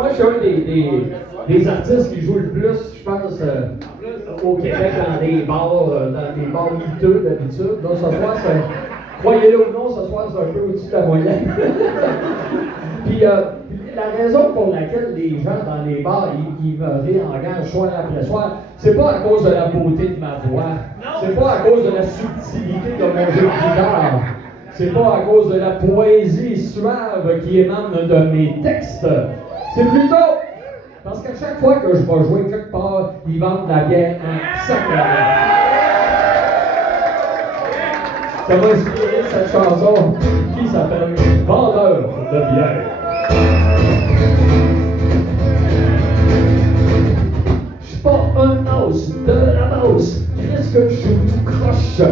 moi, je suis un des artistes qui joue le plus, je pense, au Québec dans des bars miteux d'habitude. Donc, ce soir, croyez-le ou non, ce soir, c'est un peu au-dessus de la moyenne. Puis, la raison pour laquelle les gens dans les bars, ils me réengagent soir après soir, c'est pas à cause de la beauté de ma voix, c'est pas à cause de la subtilité de mon jeu de guitare, c'est pas à cause de la poésie suave qui émane de mes textes, c'est plutôt parce qu'à chaque fois que je vais jouer quelque part, ils vendent de la bière en sacrament. Ça va inspirer cette chanson qui s'appelle Vendeur de bière. J'suis pas un os de la bosse, qu'est-ce que je joue tout croche?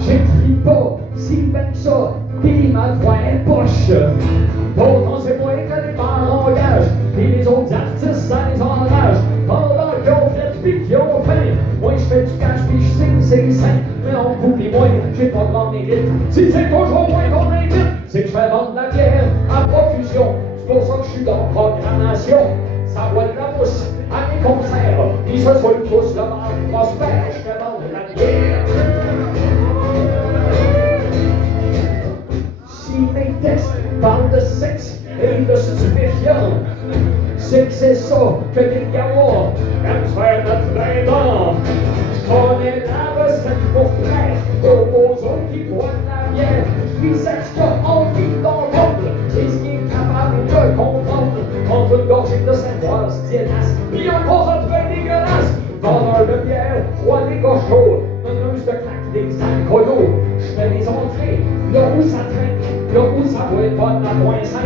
J'écris pas si bien que ça, pis ma voix est poche. Pourtant c'est moi qui les par langage, et les autres artistes ça les enrage. Pendant qu'ils ont fait pis qu'ils ont faim, moi j'fais du cash pis j'signe c'est sain. Mais on coupe les moyens, j'ai pas grand mérite. Si c'est toujours moi qu'on invite, c'est que j'fais vendre la bière à profusion. C'est pour ça que j'suis dans programmation. Ça boit de la mousse à mes concerts, pis ce soit le pouce, le mal prospère, j'fais vendre la bière. Si mes textes parlent de sexe et de stupéfiants, c'est que c'est ça que les gawas aiment faire notre dindon. J'connais la recette pour plaire aux autres qui boivent la bière. J'vis ce qu'il a envie d'entendre et ce qu'il est capable de comprendre. Entre une gorgée de Saint-Oise, Dienas, pis un gros retrait dégueulasse. Vendeur de bière, roi des cochons, donneuse de claques des alcoolos. J'fais des entrées, là où ça traîne, là où ça doit être bonne à moins 5.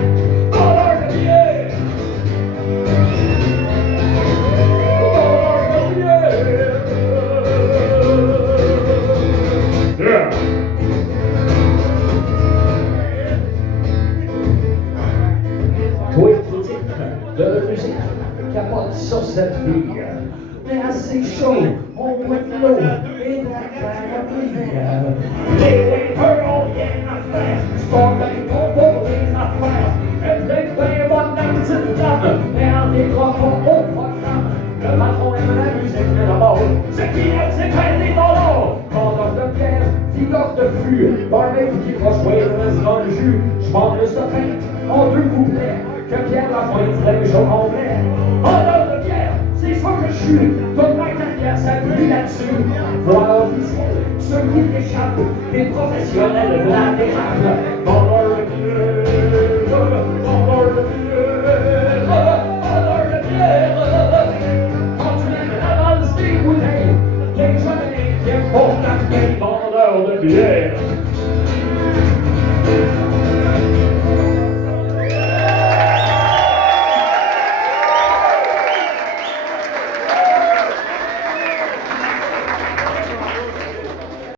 Vendeur de bière! Vendeur de bière! Yeah! Toi, critique de musique, capote sur cette fille. Mais assez chaud, on boit de l'eau et de la carabine. Les waiters ont rien à faire, c'est pas bien bon pour les affaires. Elle est bien bonne la petite dame, mais en décrochant au programme. Le patron aime la musique, mais d'abord, ce qui aime c'est faire des dollars. Vendeur de bière, figure de fût, un mec qui va jouer le reste dans le jus. J'vends plus de feinte en 2 couplets que Pierre Lapointe lèche au complet. Vendeur de bière, c'est ça que je suis, toute ma carrière s'appuie là-dessus. Voilà officiel, ceux qui échappent, des professionnels de la dérape. Vendeur de bière, vendeur de bière, vendeur de bière. Quand tu aimes la valse des bouteilles, les jeunes qui aiment pour la vieille vendeur de bière.